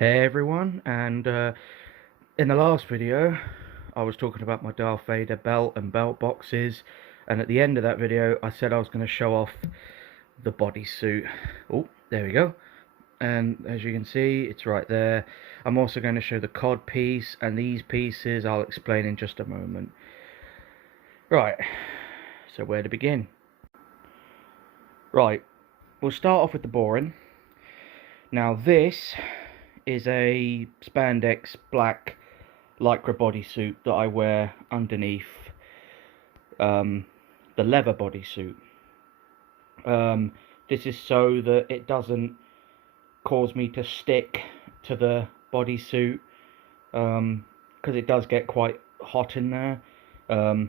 Hey everyone, and in the last video I was talking about my Darth Vader belt and belt boxes, and at the end of that video I said I was going to show off the bodysuit. Oh, there we go. And as you can see, it's right there. I'm also going to show the cod piece, and these pieces I'll explain in just a moment. Right, so where to begin? Right, we'll start off with the boring. Now this is a spandex black lycra bodysuit that I wear underneath the leather bodysuit. This is so that it doesn't cause me to stick to the bodysuit, because it does get quite hot in there. But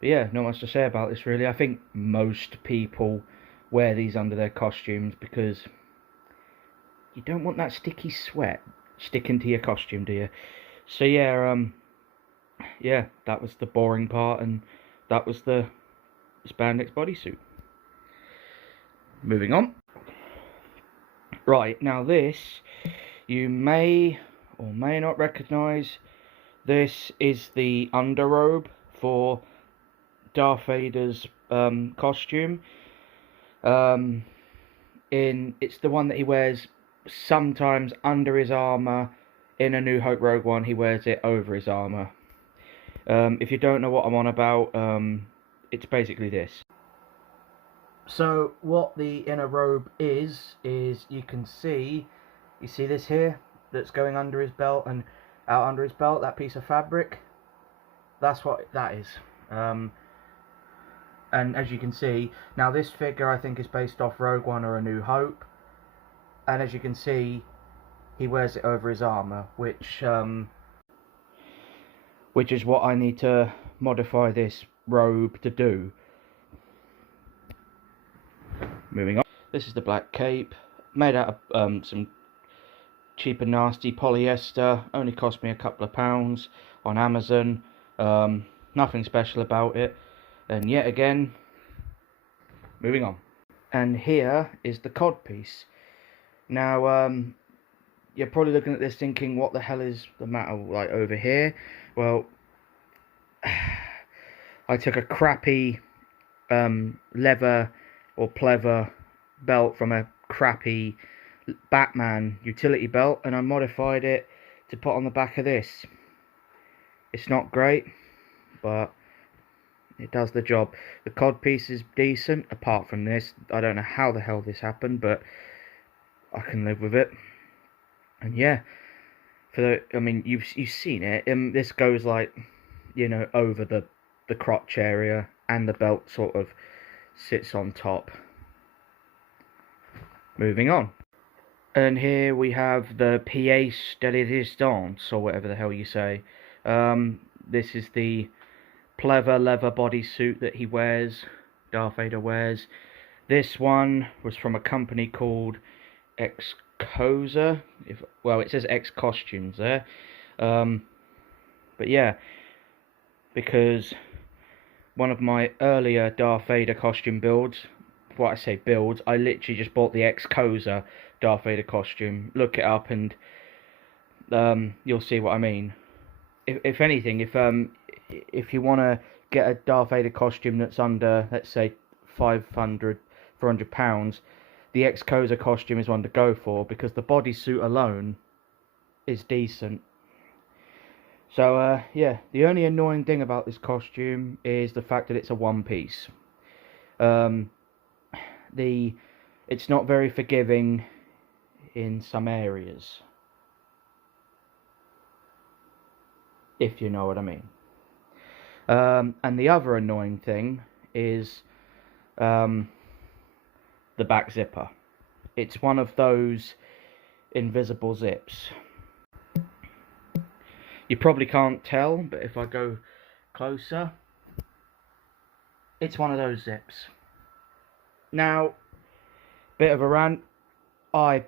yeah, not much to say about this really. I think most people wear these under their costumes because you don't want that sticky sweat sticking to your costume, do you? So yeah, that was the boring part, and that was the spandex bodysuit. Moving on. Right, now this, you may or may not recognise. This is the underrobe for Darth Vader's costume. It's the one that he wears sometimes under his armour. In A New Hope Rogue One, he wears it over his armour. If you don't know what I'm on about, it's basically this. So what the inner robe is you see this here that's going under his belt and out under his belt, that piece of fabric, that's what that is. And as you can see, now this figure I think is based off Rogue One or A New Hope, and as you can see, he wears it over his armour, which is what I need to modify this robe to do. Moving on. This is the black cape, made out of some cheap and nasty polyester. Only cost me a couple of pounds on Amazon. Nothing special about it. And yet again, moving on. And here is the cod piece. Now, you're probably looking at this thinking, what the hell is the matter like over here? Well, I took a crappy leather or pleather belt from a crappy Batman utility belt, and I modified it to put on the back of this. It's not great, but it does the job. The cod piece is decent, apart from this. I don't know how the hell this happened, but I can live with it. And yeah, I mean, you've seen it. This goes like, over the crotch area, and the belt sort of sits on top. Moving on. And here we have the pièce de résistance, or whatever the hell you say. This is the pleather leather bodysuit that he wears, Darth Vader wears. This one was from a company called Cosa. Well, it says X Costumes there. But yeah, because one of my earlier Darth Vader costume builds, what I say builds, I literally just bought the X Cosa Darth Vader costume. Look it up and you'll see what I mean. If anything, if you want to get a Darth Vader costume that's under, let's say, £400, the X Cosa costume is one to go for, because the bodysuit alone is decent. So yeah, the only annoying thing about this costume is the fact that it's a one piece. It's not very forgiving in some areas, if you know what I mean. And the other annoying thing is the back zipper. It's one of those invisible zips. You probably can't tell, but if I go closer, it's one of those zips. Now, bit of a rant, I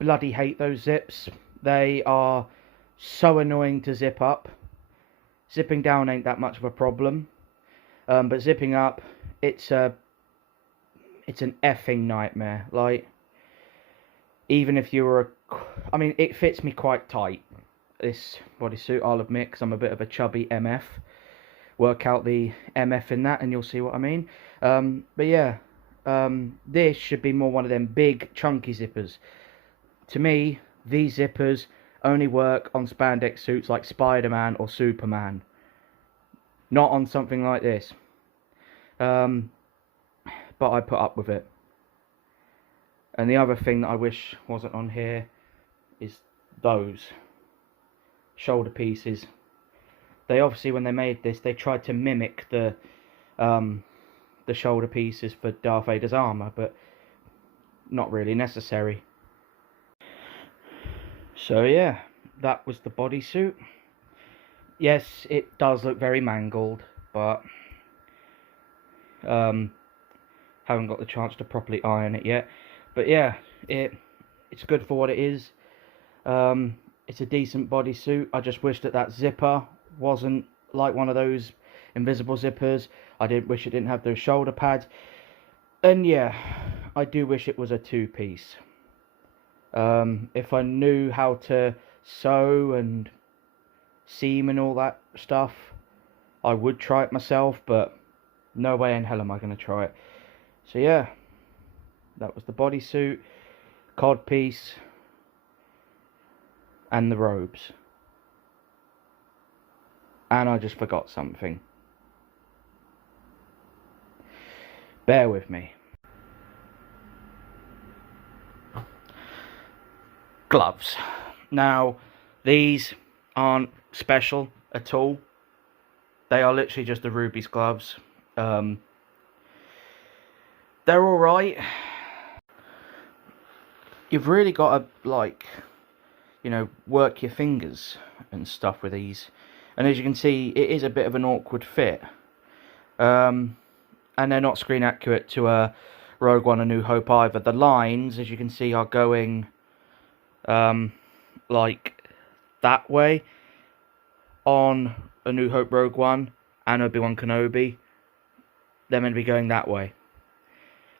bloody hate those zips. They are so annoying to zip up. Zipping down ain't that much of a problem, but zipping up, it's an effing nightmare. Like, even if you were I mean, it fits me quite tight, this bodysuit, I'll admit, because I'm a bit of a chubby MF. Work out the MF in that and you'll see what I mean. But yeah, this should be more one of them big chunky zippers. To me, these zippers only work on spandex suits like Spider-Man or Superman, not on something like this. But I put up with it. And the other thing that I wish wasn't on here is those shoulder pieces. They obviously, when they made this, they tried to mimic the shoulder pieces for Darth Vader's armor, but not really necessary. So yeah, that was the bodysuit. Yes, it does look very mangled, but haven't got the chance to properly iron it yet. But yeah, it's good for what it is. It's a decent bodysuit. I just wish that zipper wasn't like one of those invisible zippers. I did wish it didn't have those shoulder pads. And yeah, I do wish it was a two-piece. If I knew how to sew and seam and all that stuff, I would try it myself, but no way in hell am I going to try it. So yeah, that was the bodysuit, codpiece, and the robes. And I just forgot something. Bear with me. Gloves. Now, these aren't special at all. They are literally just the Ruby's gloves. They're alright. You've really got to, like, you know, work your fingers and stuff with these. And as you can see, it is a bit of an awkward fit. And they're not screen accurate to a Rogue One: A New Hope either. The lines, as you can see, are going like that way on A New Hope Rogue One and Obi-Wan Kenobi. They're meant to be going that way.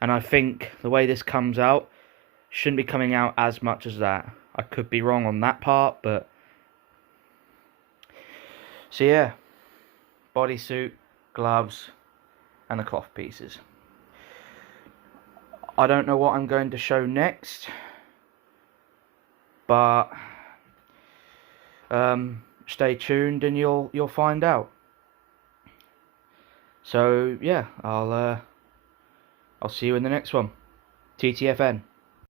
And I think the way this comes out shouldn't be coming out as much as that. I could be wrong on that part, but... So yeah, bodysuit, gloves, and the cloth pieces. I don't know what I'm going to show next, but stay tuned and you'll find out. So yeah, I'll see you in the next one. TTFN.